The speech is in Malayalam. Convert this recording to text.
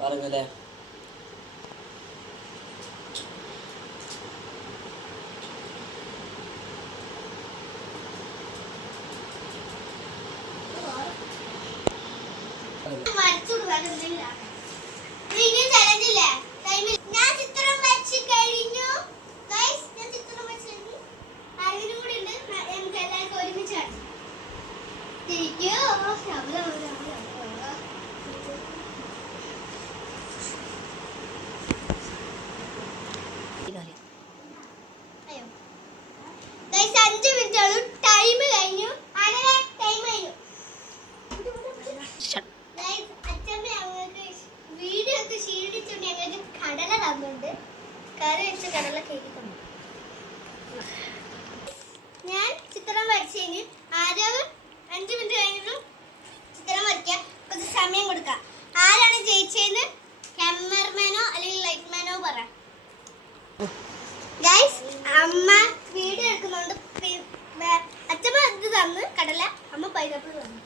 പറഞ്ഞല്ലേ ഞാൻ ചിത്രം വരച്ചതിന് ആരവ് 5 മിനിറ്റ് കഴിഞ്ഞിട്ട് ചിത്രം വരയ്ക്കാം. കുറച്ച് സമയം കൊടുക്കാം. ആരാണ് ജയിച്ചതെന്ന് ക്യാമറമാനോ അല്ലെങ്കിൽ ലൈറ്റ്മാനോ പറ. ഗൈസ്, അമ്മ വീഡിയോ എടുക്കുന്നുണ്ട്. അച്ഛമ്മ ഇത് തന്ന് കടല, അമ്മ പൈനാപ്പിൾ തന്നു.